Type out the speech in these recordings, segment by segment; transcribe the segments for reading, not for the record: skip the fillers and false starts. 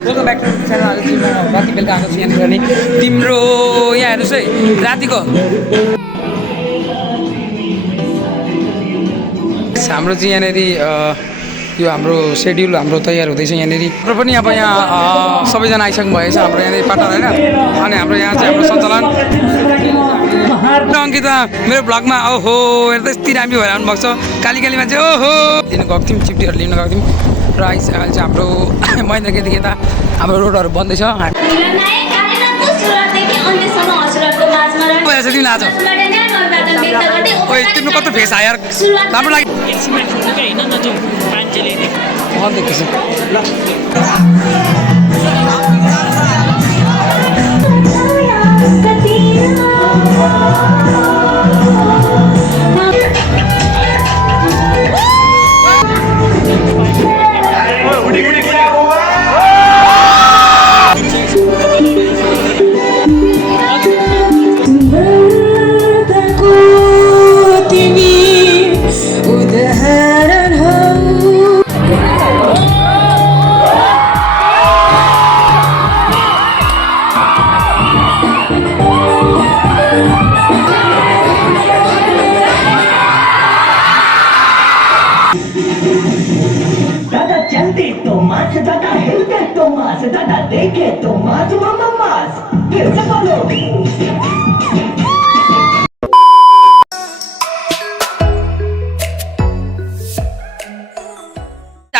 Welcome back to channel. आज चाहिँ म राति बेलुका आएको छु यहाँनिर नि तिम्रो यहाँ हेर्नुहोस् है रातिको हाम्रो चाहिँ यहाँनिर यो हाम्रो सेड्युल हाम्रो तयार हुँदैछ यहाँनिर। हाम्रो पनि अब यहाँ सबैजना आइसक्नु भएछ हाम्रो यहाँनिर पार्टनर होइन। अनि हाम्रो यहाँ चाहिँ हाम्रो सञ्चालन अङ्किता मेरो ब्लगमा ओहो हेर्दा यति राम्रो भएर आउनुभएको छ। काली कालीमा चाहिँ ओहो लिनु गएको थियौँ, चिप्टीहरू लिनु गएको थियौँ र अहिले चाहिँ हाम्रो महेन्द्र गेटदेखि यता हाम्रो रोडहरू बन्दैछ। आज तिम्रो कस्तो फेस आयो राम्रो लाग्यो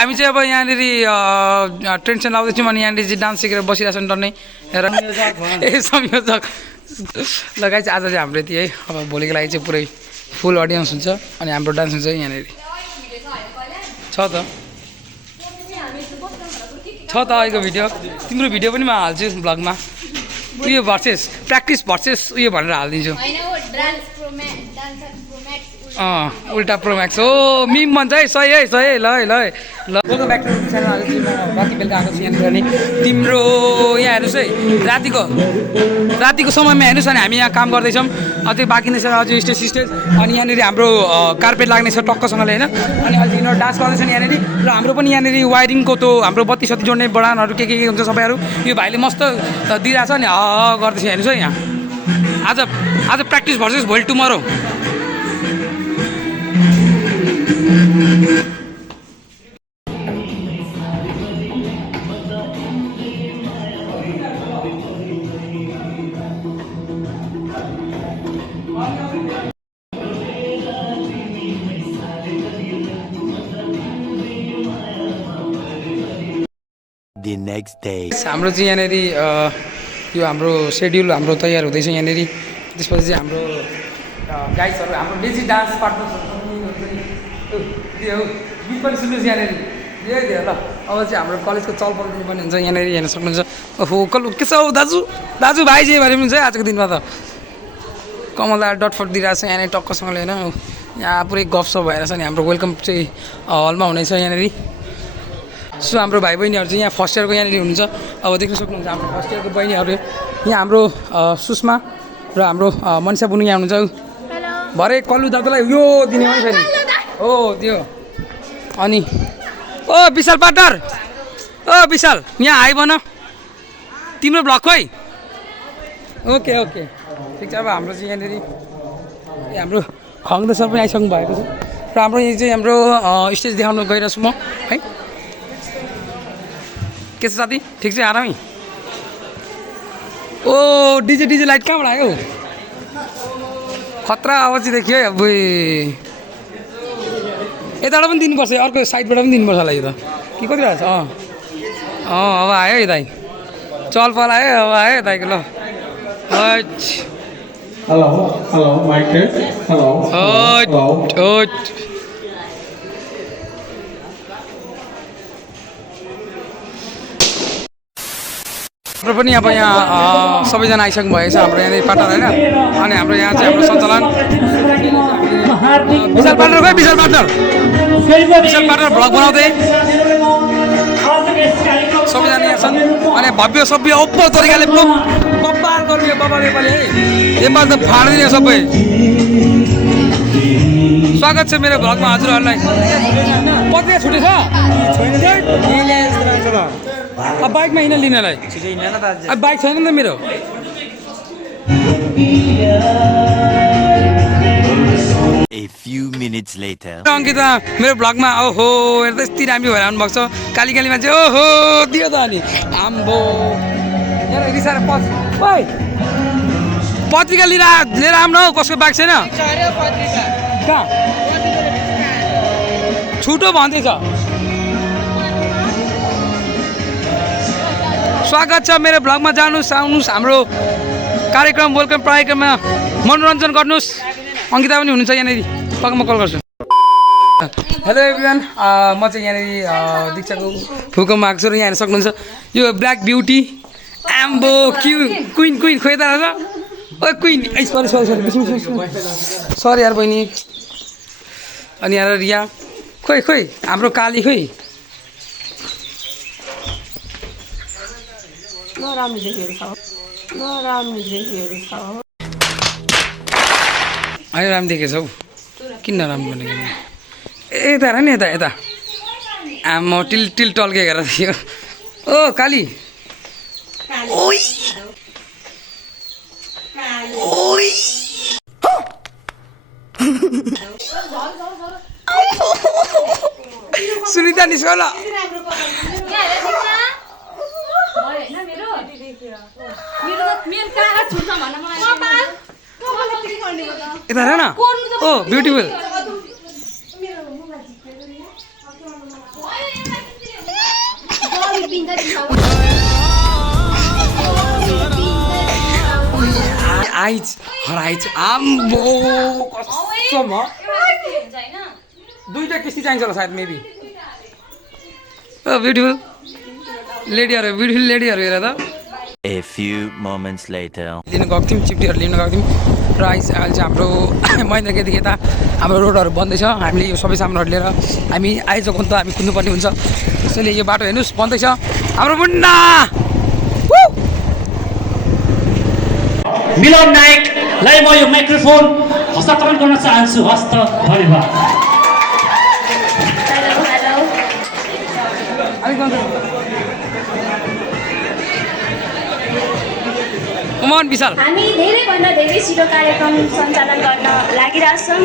हामी चाहिँ अब यहाँनिर टेन्सन लाउँदैछौँ अनि यहाँनिर चाहिँ डान्स सिकेर बसिरहेछौँ टन्नै र ए संयोजक लगाइ चाहिँ आज चाहिँ हाम्रो यति है। अब भोलिको लागि चाहिँ पुरै फुल अडियन्स हुन्छ अनि हाम्रो डान्स हुन्छ यहाँनिर छ त अहिलेको भिडियो तिम्रो भिडियो पनि म हाल्छु ब्लगमा उयो भर्सेस प्र्याक्टिस भर्सेस उयो भनेर हालिदिन्छु। उल्टा प्रोम्याक्स हो मिम भन्छ है सही है सही है ल है ल है ल। Welcome back to channel. आज चाहिँ म राति बेलुका आएको छु यहाँनिर नि तिम्रो यहाँ हेर्नुहोस् है रातिको समयमा हेर्नुहोस् अनि हामी यहाँ काम गर्दैछौँ। अझै बाँकी नै छ अझै स्टेज अनि यहाँनिर हाम्रो कार्पेट लाग्ने छ टक्कसँगले होइन। अनि अहिले यिनीहरू डान्स गर्दैछन् यहाँनिर र हाम्रो पनि यहाँनिर वायरिङको त्यो हाम्रो बत्ती सत्ती जोड्ने बडानहरू के हुन्छ सबैहरू यो भाइले मस्त दिइरहेको छ नि गर्दैछ हेर्नुहोस् है यहाँ। आज प्र्याक्टिस भर्सेस भोलि टुमरो। The next day. हाम्रो चाहिँ यहाँनिर यो हाम्रो सेड्युल हाम्रो तयार हुँदैछ यहाँनिर। त्यसपछि चाहिँ हाम्रो गाइजहरू हाम्रो बेसी डान्स पार्टनर्सहरू गीत पनि सुन्नुहोस् यहाँनिर यही दियो ल। अब चाहिँ हाम्रो कलेजको चलपल पनि हुन्छ यहाँनिर हेर्न सक्नुहुन्छ। ओहो के छ हौ दाजु भाइ जे भने पनि हुन्छ है आजको दिनमा त कमला डटफट दिइरहेको छ यहाँनिर टक्कसँगले होइन। यहाँ पुरै गफसप भएर छ नि हाम्रो वेलकम चाहिँ हलमा हुनेछ यहाँनिर। सो हाम्रो भाइ बहिनीहरू चाहिँ यहाँ फर्स्ट इयरको यहाँनिर हुनुहुन्छ। अब देख्न सक्नुहुन्छ हाम्रो फर्स्ट इयरको बहिनीहरू यहाँ हाम्रो सुषमा र हाम्रो मनिषा बुनु यहाँ हुनुहुन्छ। भरे कल्लु दाजुलाई यो दिने हो फेरि हो त्यो। अनि ओ विशाल पार्टनर ओ विशाल यहाँ आइ बन तिम्रो ब्लग खोइ ओके ओके ठिक छ। अब हाम्रो चाहिँ यहाँनिर हाम्रो खङ्द सर पनि आइसक्नु भएको छ र हाम्रो यहाँ चाहिँ हाम्रो स्टेज देखाउनु गइरहेको छु म है। के छ साथी ठिक छ आरामै। ओ डिजे लाइट कहाँबाट आयो खतरा आवाज चाहिँ देखियो है। अब यताबाट पनि दिनुपर्छ अर्को साइडबाट पनि दिनुपर्छ होला यो त कि कति भएको छ। अब आयो है दाइ चल पल आयो अब आयो दाइको ल। हेलो माइक टेस्ट हेलो हाम्रो पनि अब यहाँ सबैजना आइसक्नु भएछ हाम्रो यहाँनिर पार्टनर होइन। अनि हाम्रो यहाँ चाहिँ हाम्रो सञ्चालन विशाल पार्टनर खोइ विशाल पार्टनर भ्लग बनाउँदै सबैजना यहाँ छन्। अनि भव्य सभ्य ओप्पो तरिकाले बब्बार गर्यो बाबा नेपाली नेपाल त फाड्दिने सबै। स्वागत छ मेरो भ्लगमा हजुरहरूलाई। पत्रिका छुटेछ अब बाइकमा हिँड लिनलाई अब बाइक छैन नि त मेरो A few minutes later. Ankita मेरो भ्लगमा ओहो हेर्दा यति राम्रो भएर आउनुभएको छ काली काली मान्छे ओहो दियो त अनि आम्बो यहाँ रिसाएर ओइ पत्रिका लिएर आउनु हौ कसको बाइक छैन कहाँ छुटो भन्दैछ स्वागत छ मेरो भ्लगमा जानुहोस् आउनुहोस् हाम्रो कार्यक्रम वेलकम कार्यक्रममा मनोरञ्जन गर्नुहोस् अङ्किता पनि हुनुहुन्छ यहाँनिर पक्का म कल गर्छु हेलो एभ्रिवान म चाहिँ यहाँनिर दीक्षाको फुकोमा आएको छु र यहाँ हेर्न सक्नुहुन्छ यो ब्ल्याक ब्युटी आम्बो क्विन क्विन खोइ त ओ क्विन ए सरी सरी सरी सरी यार बहिनी अनि यहाँ रिया खोइ खोइ हाम्रो काली खोइ अहिले राम्रो देखेछ हौ किन नराम्रो भनेको यता हेर नि यता यता आम्म टिल टिल टल्केर थियो ओ काली ओइ ओइ सुनिता निस्क ल यता हेर न ओ ब्युटिफुल आइज हराइज आम्बो कसम दुईटा किस्ती चाहिन्छ होला सायद मेबी ओ ब्युटिफुल लेडीहरू ब्युटिफुल लेडीहरू हेर त A few moments later. लिनु गएको थियौँ चिप्टीहरू लिनु गएको थियौँ र अहिले चाहिँ हाम्रो महेन्द्रदेखि यता हाम्रो रोडहरू बन्दै छ हामीले यो सबै सामानहरू लिएर हामी आइजको त हामी कुद्नुपर्ने हुन्छ त्यसैले यो बाटो हेर्नुहोस् बन्दैछ हाम्रो मुन्ना मिलन नायकलाई म यो माइक्रोफोन हस्तान्तरण गर्न चाहन्छु हस्त धन्यवाद कमन विशाल हामी धेरैभन्दा धेरै छिटो कार्यक्रम सञ्चालन गर्न लागिरहेछौँ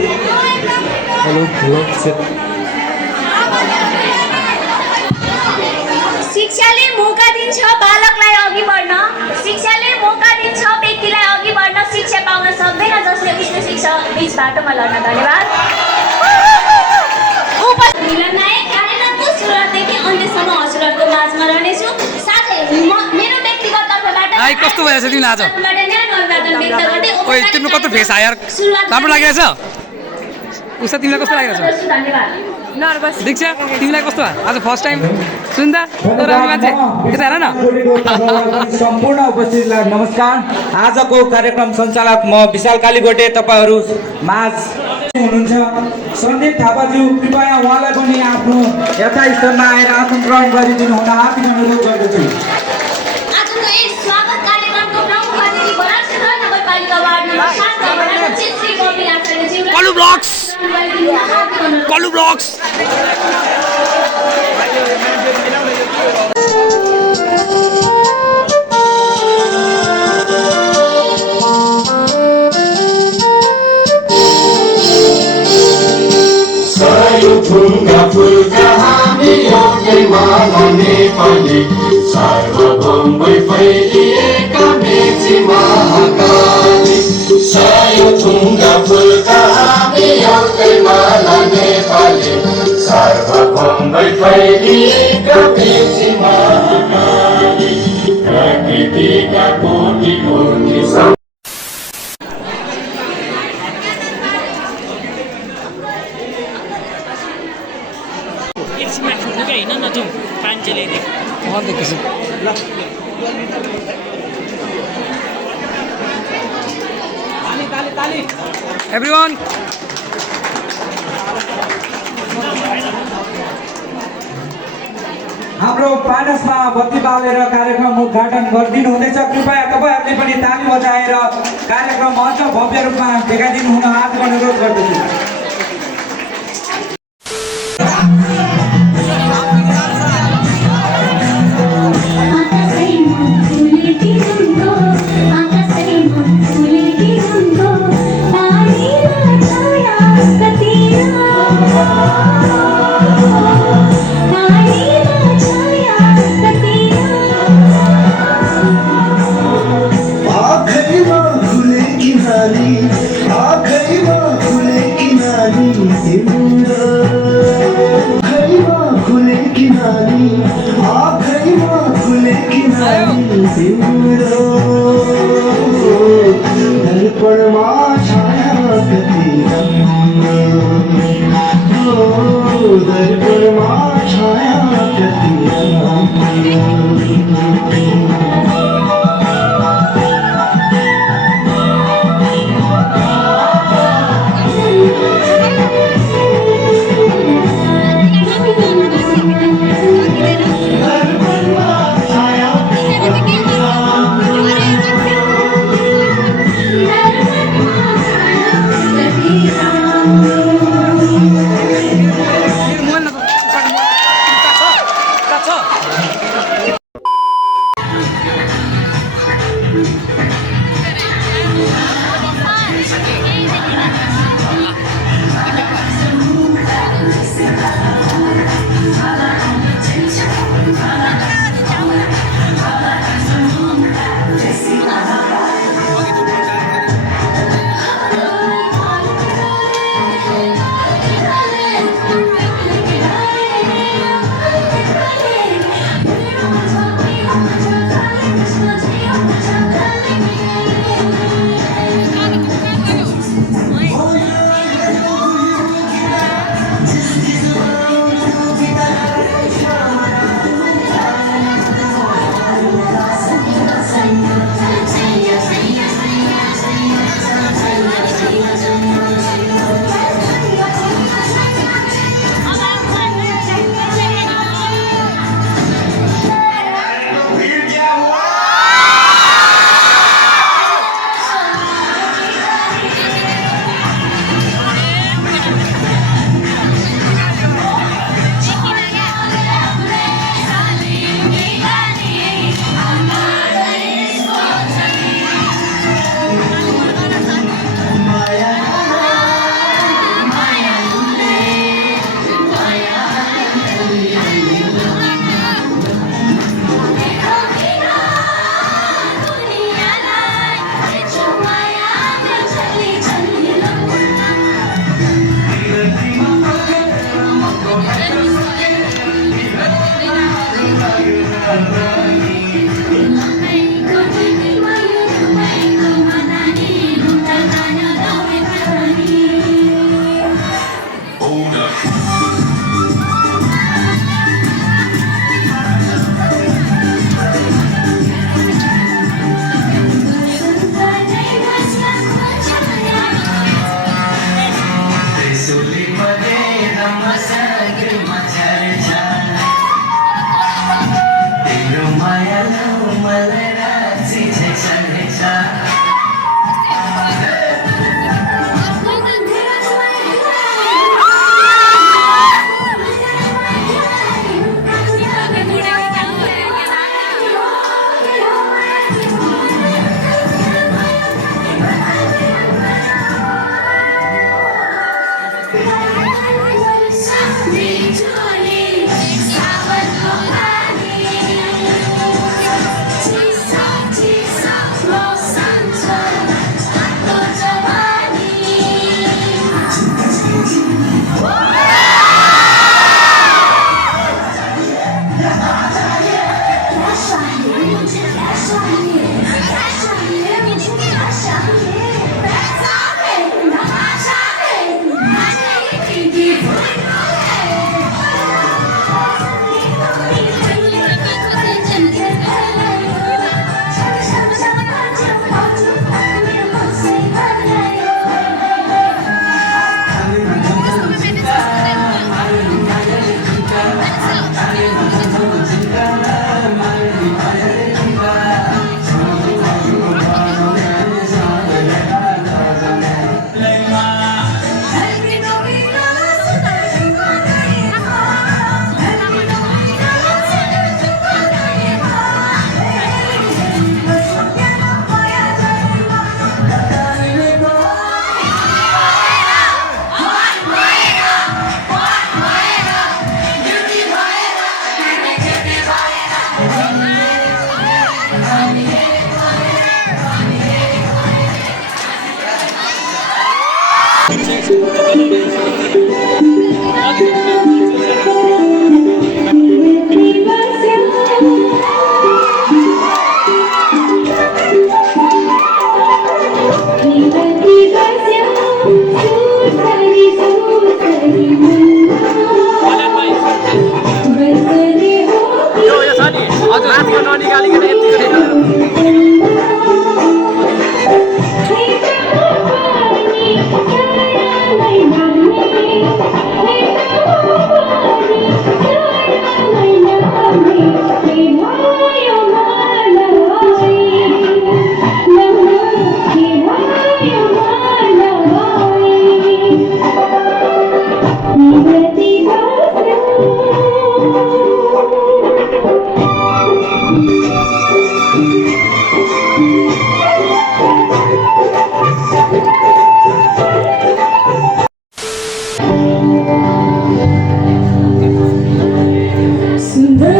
शिक्षाले मौका दिन्छ बालकलाई अघि बढ्न शिक्षाले मौका दिन्छ व्यक्तिलाई अघि बढ्न शिक्षा पाउन सक्दैन जसले उच्च शिक्षा बीच बाटोमा लड्न धन्यवाद मिलन नायक कार्यक्रमको सुरुवातदेखि अन्त्यसम्म हजुरहरूको माझमा रहनेछु साथै मेरो व्यक्तिगत तर्फबाट आइ कस्तो भएछ तिमीलाई आज ओइ तिम्रो कस्तो फेस आयो यार राम्रो लागिरहेछ उषा तिमीलाई कस्तो लागिरहेछ धन्यवाद नर्भस दीक्षा तिमीलाई कस्तो भयो आज फर्स्ट टाइम सुन्दा राम्रो मान्छे यता हेर न सम्पूर्ण उपस्थितलाई नमस्कार आजको कार्यक्रम सञ्चालक म विशाल कालीगोटे तपाईँहरू माझ हुनुहुन्छ सन्दीप थापाज्यू कृपया उहाँलाई पनि आफ्नो यथास्थलमा आएर आसन ग्रहण गरिदिनु हुन हार्दिक अनुरोध गर्दछु आजको यस स्वागत कार्यक्रमको प्रमुख अतिथि बनारसनगर नगरपालिका वार्ड नम्बर 7 का सचिव श्री गोपी आचार्यज्यूलाई कलु ब्लग्स कलु ब्लग्स ढुङ्गा फुलका हामी एउटै माला नेपाली सार्वभौमै फैलिएका मेची महाकाली सय ढुङ्गा फुलका हामी एउटै माला नेपाली सार्वभौमै फैलिएका मेची महाकाली प्रकृतिका कोटि कोटि Everyone हाम्रो पानसमा बत्ती बालेर कार्यक्रम उद्घाटन गरिदिनु हुँदैछ कृपया तपाईँहरूले पनि ताली बजाएर कार्यक्रम अझ भव्य रूपमा देखाइदिनु हुन हार्दिक अनुरोध गर्दछु तिम्रो दर्पणमा छाया कति राम्रो दर्पणमा छाया कति दर्पणमा छाया कति राम्रो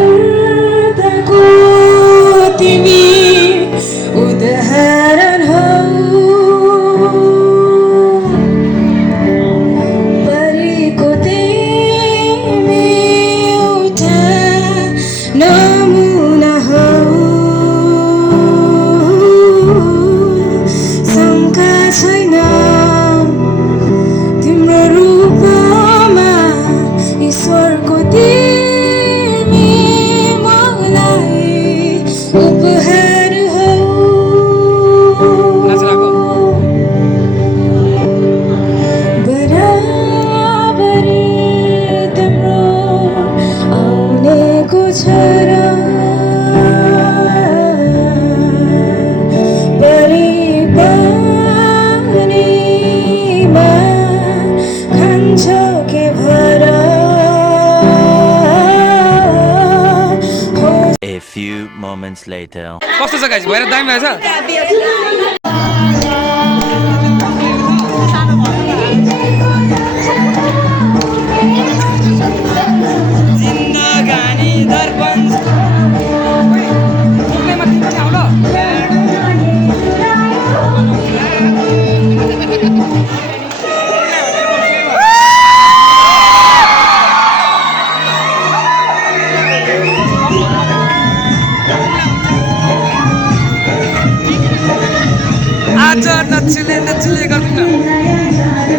सुन्दरताको तिमी उदाहरण हौ परेको तिमी एउटा नमुना हौ शङ्का छैन तिम्रो रूपमा ईश्वरको तिमी मलाई उपहार हौ बराबरी तिम्रो आउनेको छ र परिपानीमा खान्छ के भर A few moments later. कस्तो छ गाइस भएर दामी भएछ जिन्दगानी दर्पण ओइ, फुक्नेमा तिमी पनि आऊ ल आज नचिले नचिले गर्दिन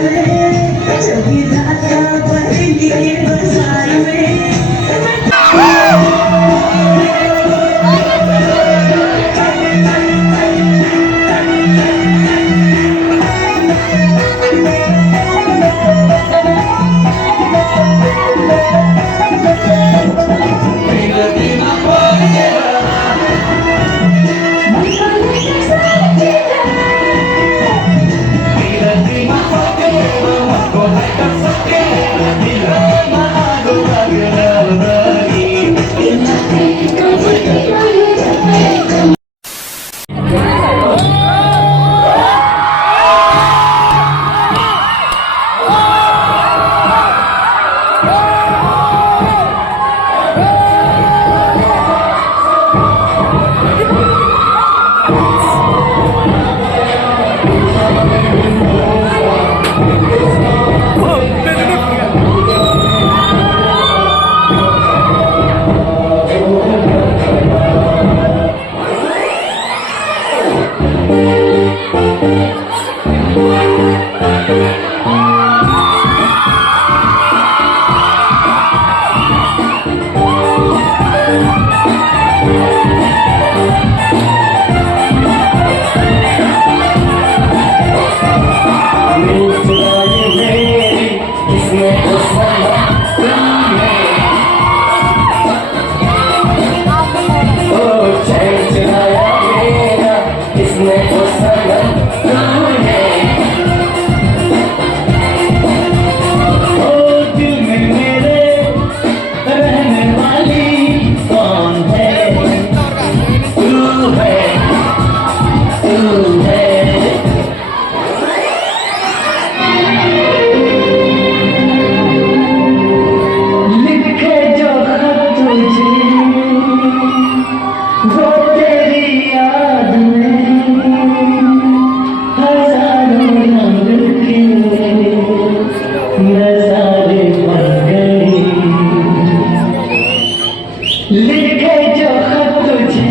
लिखे जो खत तुझे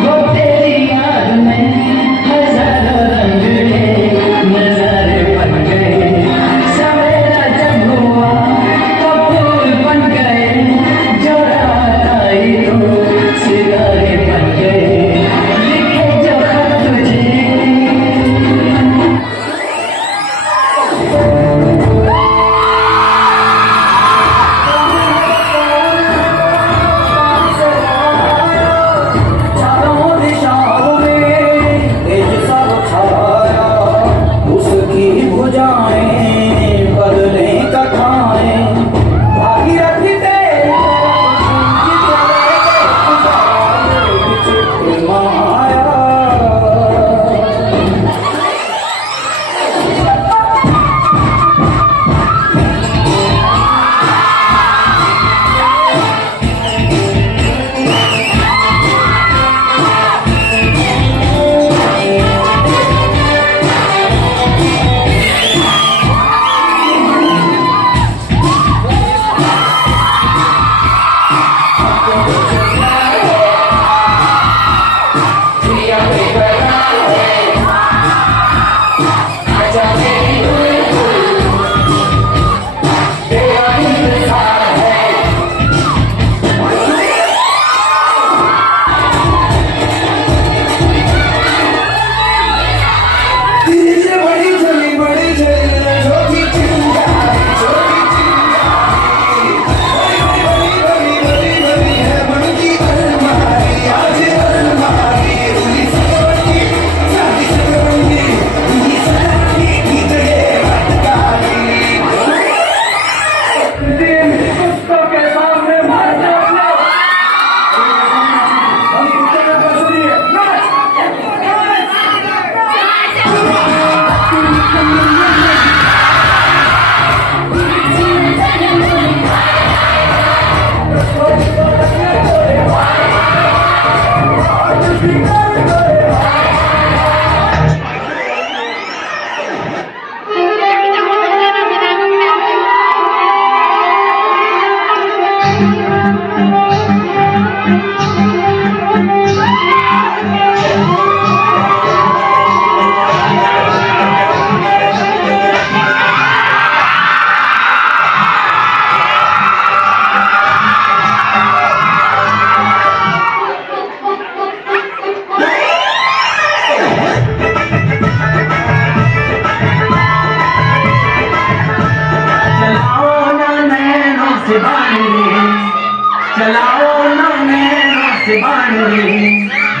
वो तेरी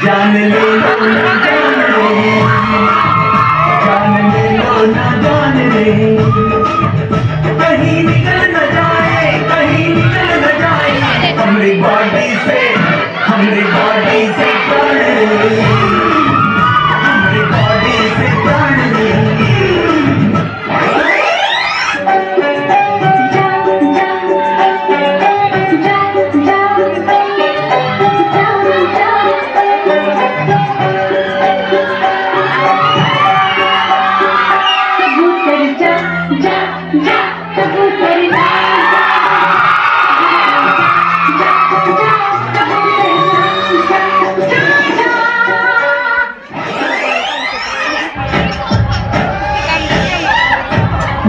जान ले लो ना जान ले, जान ले लो ना जान ले, कहीं निकल न जाए, कहीं निकल न जाए हमारी बॉडी से प्राण ले, हमारी बॉडी से प्राण ले।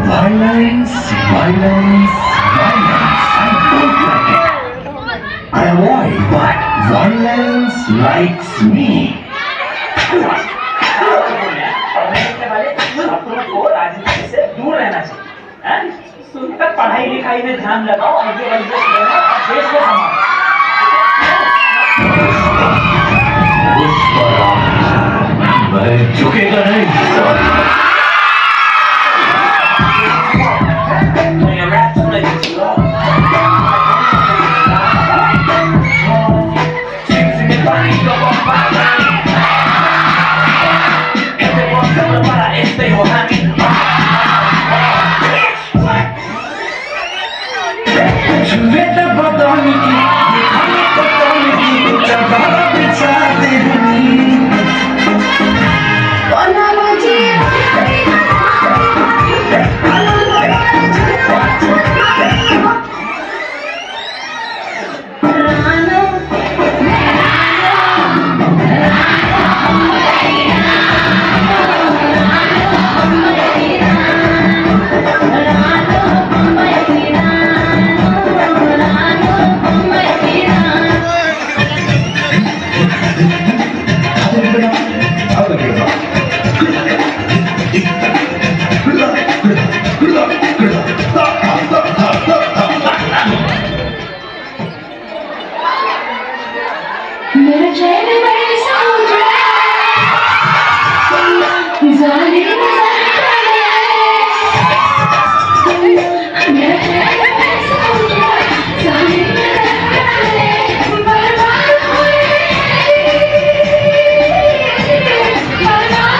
Violence, violence, violence. I don't like it. I avoid, but violence likes me. को राजनीति से दूर रहना चाहिए। सुनकर पढ़ाई लिखाई में ध्यान लगाओ, आगे बढ़ो और देश को संभालो। मैं झुकेगा नहीं। मेरा चैन बड़े समुद्र जाने मेरा चैन बड़े समुद्र जाने बर्बाद हुए बर्बाद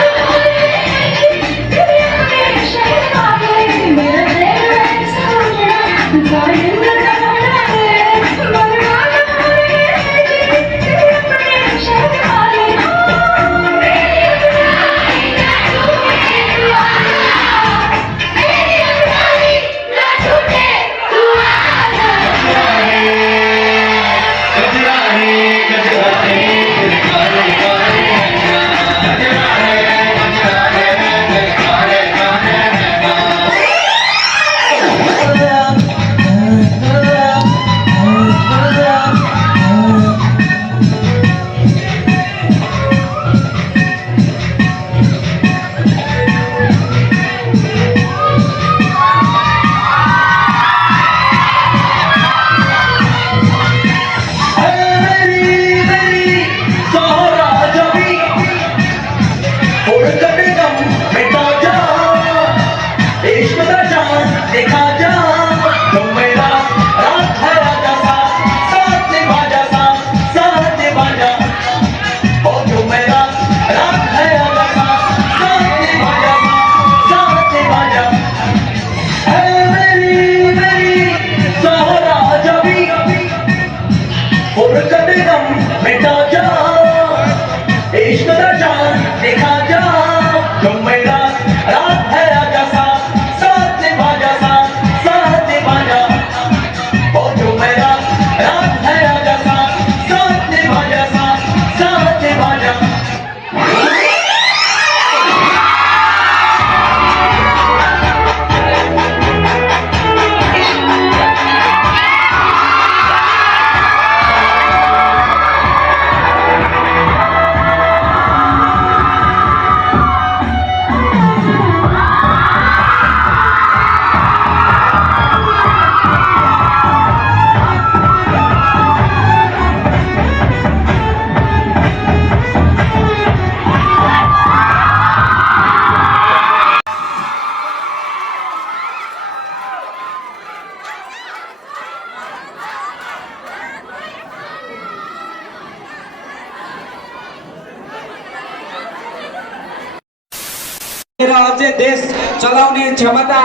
अझै देश चलाउने क्षमता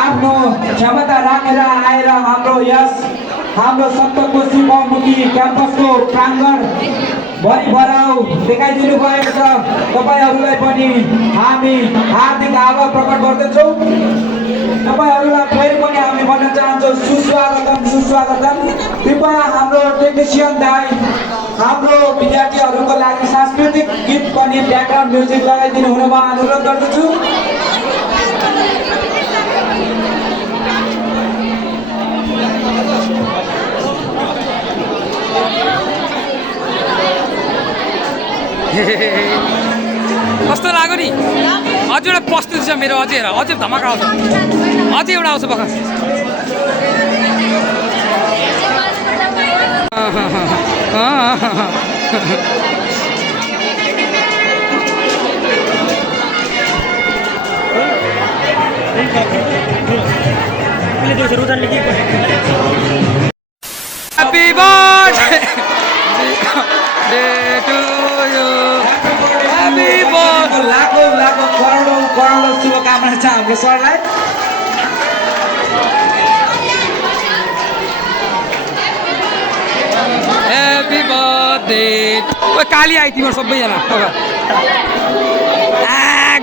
आफ्नो क्षमता राखेर आएर हाम्रो सप्तकोशी बहुमुखी क्याम्पसको प्राङ्गण भरिभराउ देखाइदिनु भएको छ। तपाईँहरूलाई पनि हामी हार्दिक आभार प्रकट गर्दछौँ। तपाईँहरूलाई फेरि पनि हामी भन्न चाहन्छौँ सुस्वागतम। कृपया हाम्रो टेक्निसियन दाइ हाम्रो विद्यार्थीहरूको लागि सांस्कृतिक गीत पनि ब्याकग्राउन्ड म्युजिक लगाइदिनु हुन म अनुरोध गर्दछु। कस्तो लाग्यो नि अझै एउटा प्रस्तुति छ मेरो अझै हेर अझै धमाका आउँछ अझै एउटा आउँछ बखा Happy birthday to you. Happy birthday. लाखौँ करोडौँ शुभकामना छ हाम्रो सरलाई। Happy birthday. ओ काली आई तिम्रो सबैजना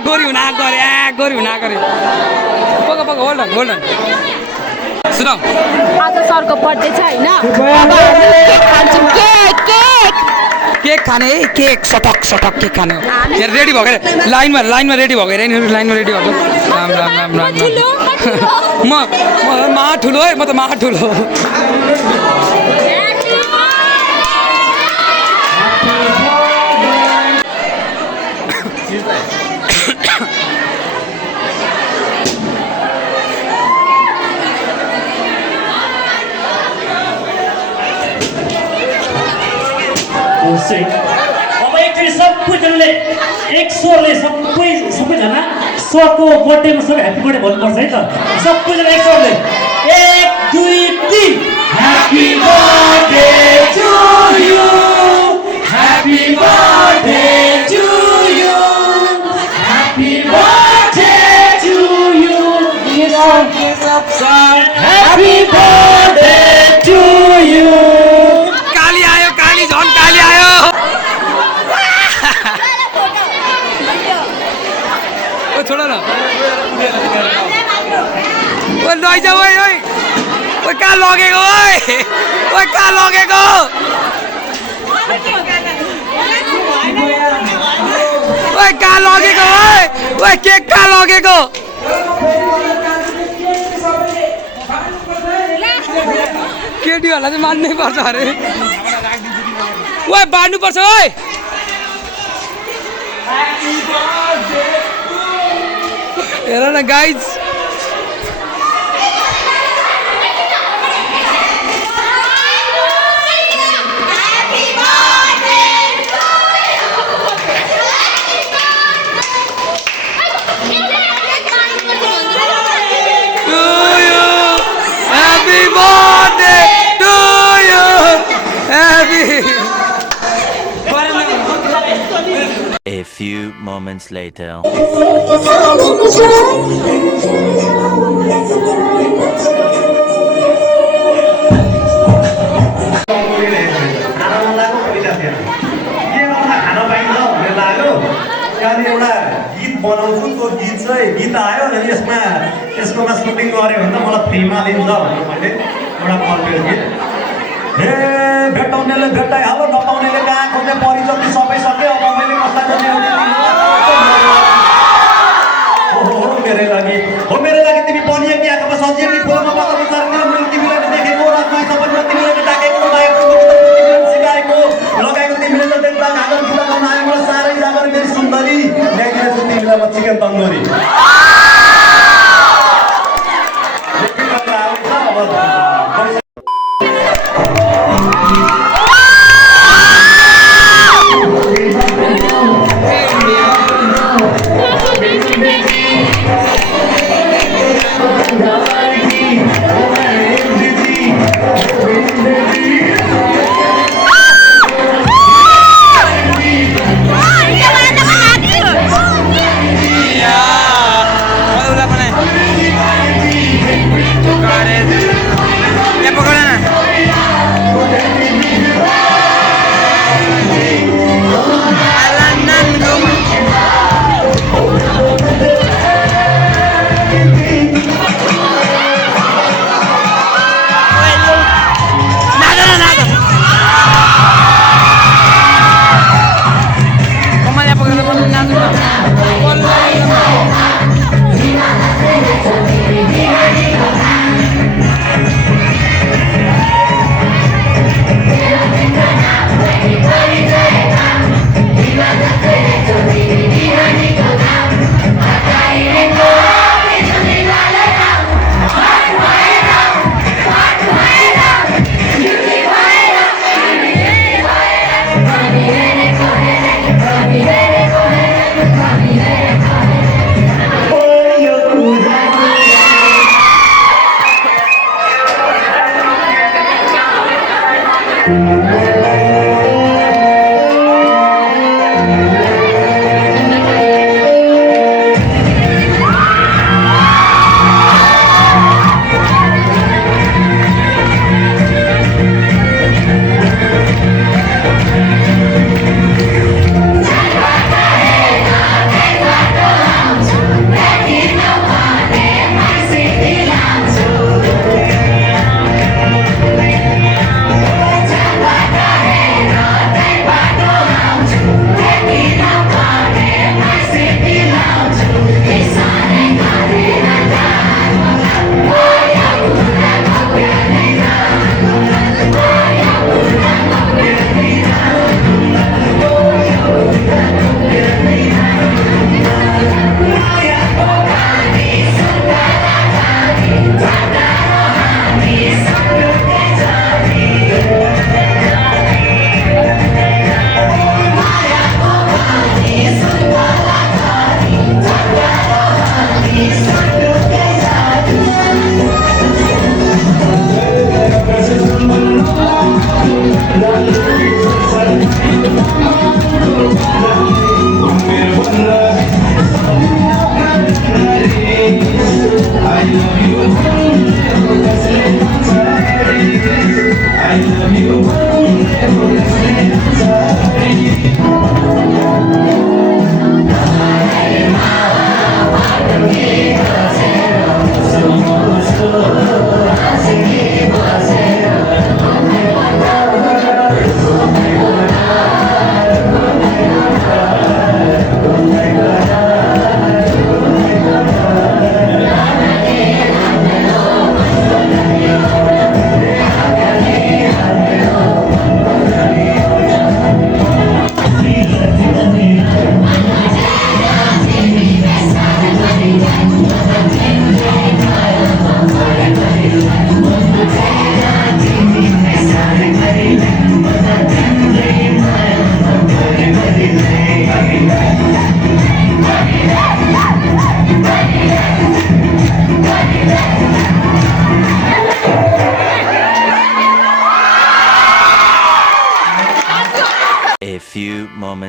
गोरी हुना गरे पक होल्ड अन सुन आज सरको बर्थडे छ हैन अब केक खाने है केक सटक केक खाने यहाँ रेडी भएर लाइनमा रेडी भएर लाइनमा रेडी भएको राम म मा ठुलो है म त मा ठुलो अब एकचोटि सबैजनाले एक स्वरले सबैजना स्वरको बर्थडेमा सबै ह्याप्पी बर्थडे भन्नुपर्छ है त सबैजना एक स्वरले 1 2 3 happy birthday to you happy birthday to you happy birthday to you happy birthday to you छोड़ ना वो लइजा ओए कहाँ लगेको ओए कहाँ लगेको ओए कहाँ लगेको ओए केक कहाँ लगेको केटीहरूलाई चाहिँ मान्नै पर्छ अरे ओए बाँड्नु पर्छ ओए हेर न guys A few moments later. एउटा गीत बनाउँछु त्यो गीत आयो अनि यसकोमा सुटिङ गऱ्यो भने त मलाई फ्रीमा दिन्छ भनेर मैले एउटा कल्पेर गीत हे भेटाउनेले भेटाइहाल्यो नपाउनेले कहाँ खोज्ने परिचय सबै सक्यो अब मैले कसलाई मेरो लागि तिमी बनियो कि आँखामा सजियो कि फोनमा मात्र विचार मैले तिमीलाई देखेको रातमा सबैमा तिमीलाई डाकेको सिकाएको लगाएको तिमीले त देख्दा घागल खुला गर्न आयो मलाई साह्रै जागर मेरो सुन्दरी ल्याइदिएछु तिमीलाई म चिकन तन्दुरी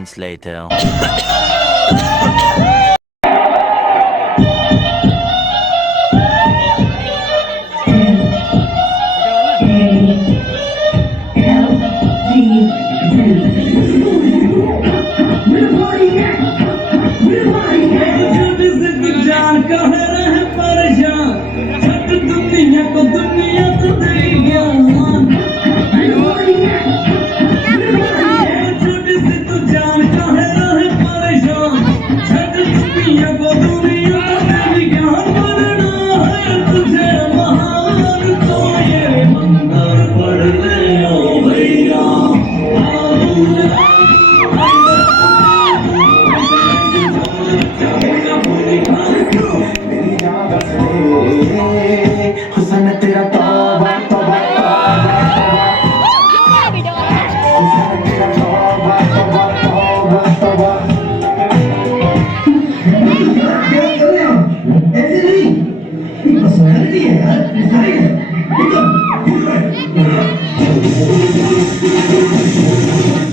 moments later. हुसन तेरा तौबा तौबा हुसन तेरा तौबा तौबा तौबा तौबा ऐसे नहीं पर्सनैलिटी है यार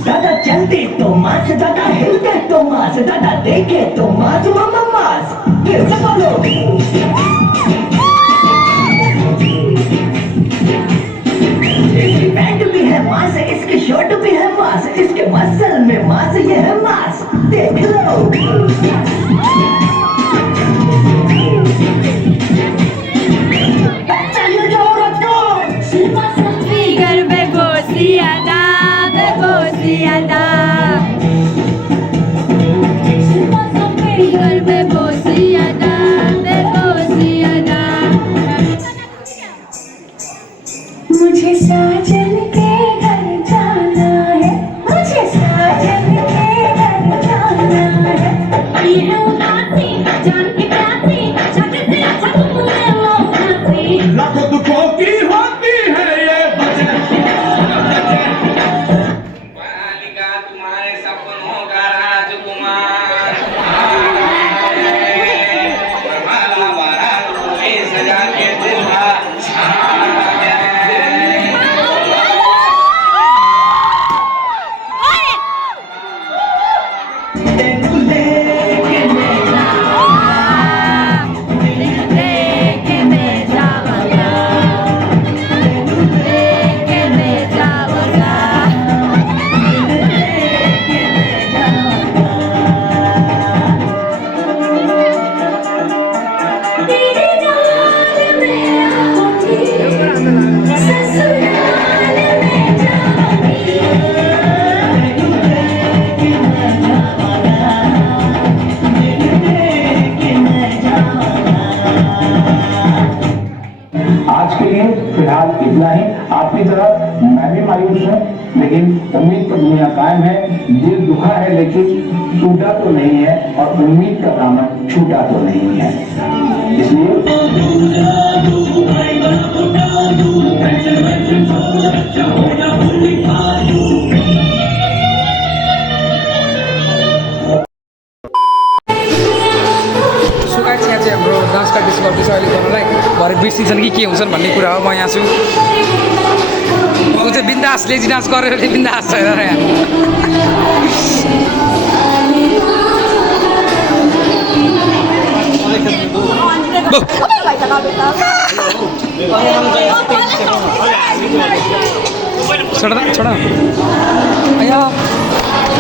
दादा चलते तो मास दादा हिलते तो मास दादा देखे तो मास मामा मास फिर से बोलो पैंट भी है मास इसकी शर्ट भी है मास इसके मसल में मास ये है मास देख लो चलिए जाओ औरत को Figar begosiada, begosiada. Figar begosiada, begosiada. मुझे साजन के घर जाना है मुझे साजन के घर जाना है ये है उदासी जान की प्यासी छत से छत मुझे वो फांसी लाखों दुखों की होती है ये वजह बालिका तुम्हारे सपनों का राजकुमार माला बारा कोई सजा के दूल्हा आज के लिए फिलहाल इतना ही। आपकी तरह मैं भी मायूस हूँ लेकिन उम्मीद तो दुनिया कायम है। दिल दुखा है लेकिन टूटा तो नहीं है और उम्मीद का दामन छूटा तो नहीं है इसलिए सुगा चिया चाहिँ हाम्रो डान्स प्र्याक्टिस गर्दैछ अहिले गर्नलाई भरे बिर्सिन्छन् कि के हुन्छन् भन्ने कुरा हो म यहाँ छु ऊ चाहिँ बिन्दास लेजी डान्स गरेर बिन्दास छैन र यहाँ छोडा छोडा आया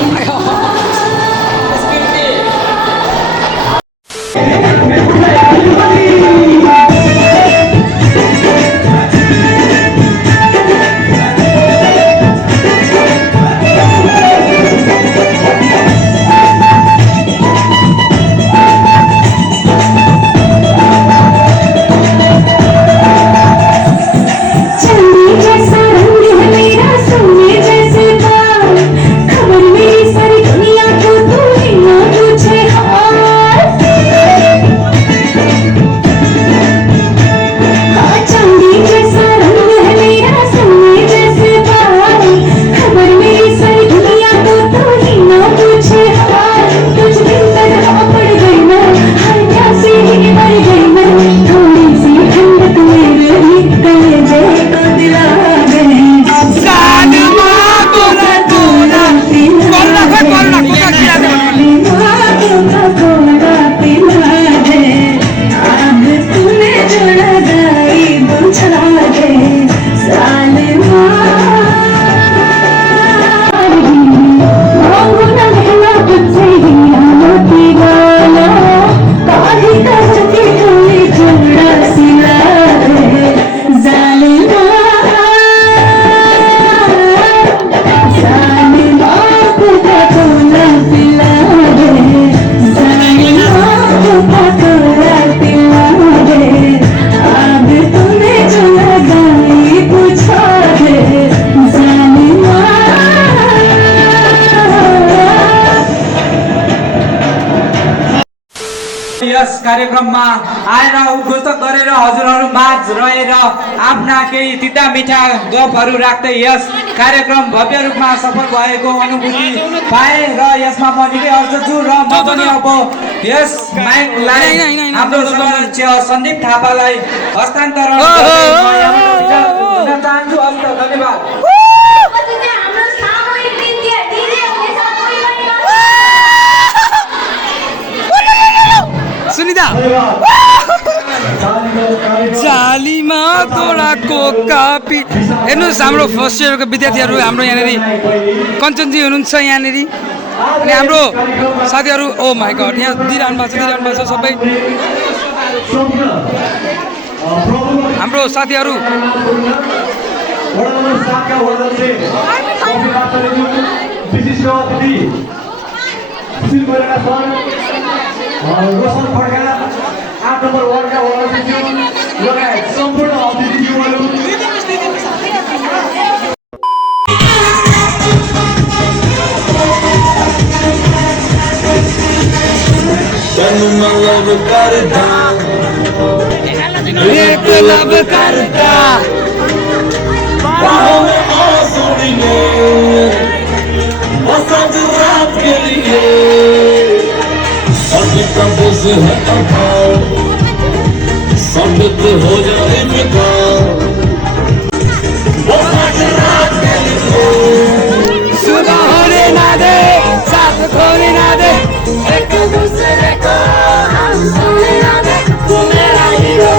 आया जैसा रंग है मेरा सोने जैसे बाल यस कार्यक्रममा आएर उद्घोष गरेर हजुरहरू माझ रहेर आफ्ना केही तिता मिठा गफहरू राख्दै यस कार्यक्रम भव्य रूपमा सफल भएको अनुभूति पाएँ र यसमा म निकै अर्ज छु र म पनि अब यस माइकलाई हाम्रो सदस्य सन्दीप थापालाई हस्तान्तरण गर्दै म यहाँबाट बिदा हुन चाहन्छु। हस्त धन्यवाद। पछि चाहिँ हाम्रो सामूहिक नृत्य DJ हुनेछ, कोही पनि सुनिता जालीमा तोडाको कापी हेर्नुहोस् हाम्रो फर्स्ट इयरको विद्यार्थीहरू हाम्रो यहाँनिर कञ्चनजी हुनुहुन्छ यहाँनिर अनि हाम्रो साथीहरू ओ माई गड यहाँ दिइरहनु भएको छ सबै हाम्रो साथीहरू रोशन खड्का 8 नम्बर वार्डका वार्डज्यू लगायत सम्पूर्ण अतिथिज्यूहरू हो जाए सुबह होने ना दे साथ खोने ना दे एक दूसरे को हम सोने ना दे तू मेरा हीरो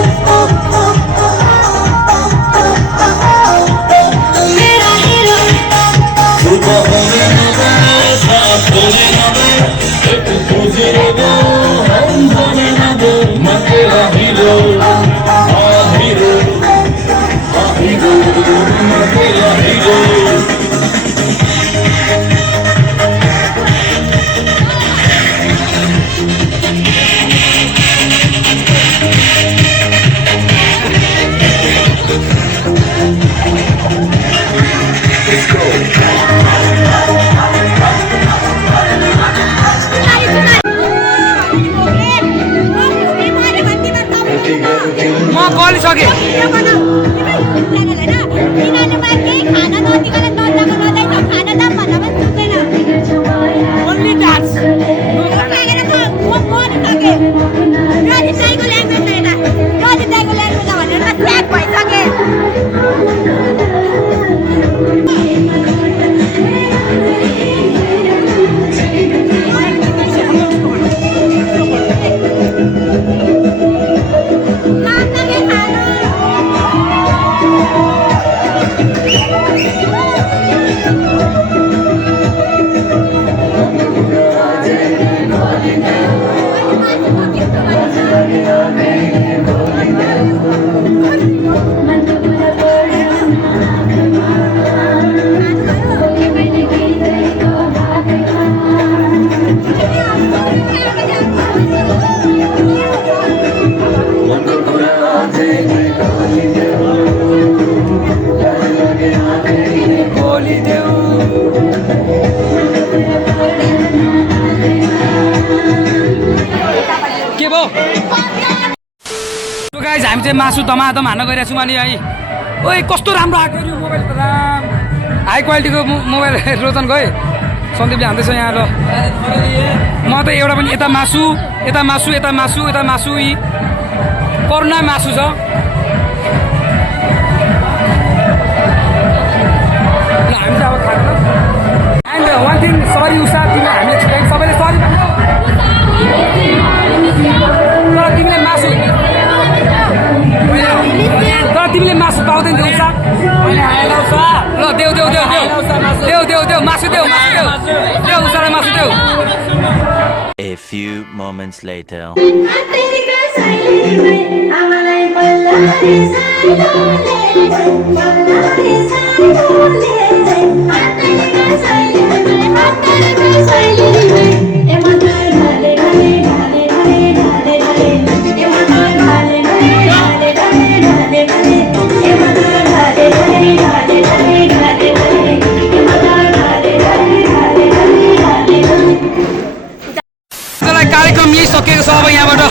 मेरा हीरो सुबह होने ना दे साथ खोने ना दे एक दूसरे को हम सोने ना दे मैं तेरा हीरो हीरो हीरो मैं तेरा हीरो म गलिसकेँ के भयो गाइज हामी चाहिँ मासु धमाधम हान्न गइरहेको छौँ अनि है ओइ कस्तो राम्रो आएको यो मोबाइल त राम हाई क्वालिटीको मोबाइल रोचन गए सन्दीपले हान्दैछ यहाँ ल म त एउटा पनि यता मासु यता मासु यता मासु यता मासु यी करुणा मासु छ ल हामी चाहिँ अब खानु and one thing sorry Usha तिमीले हामीले छिटाइ सबैले सरी तर तिमीले मासु तर तिमीले मासु पाउँदैन थियो उषा ल देऊ देऊ देऊ देऊ देऊ देऊ देऊ मासु देऊ मासु देऊ देऊ उषालाई मासु देऊ A few moments later. कार्यक्रम यही सकिएको छ। अब यहाँबाट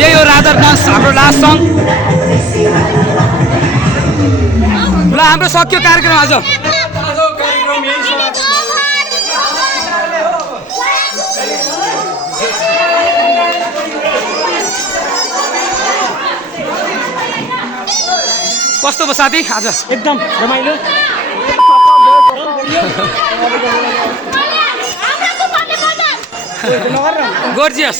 यही हो राधर डान्स हाम्रो लास्ट सङ। ल हाम्रो सक्यो कार्यक्रम आज। कस्तो भयो साथी आज? एकदम रमाइलो। गोर्जियस।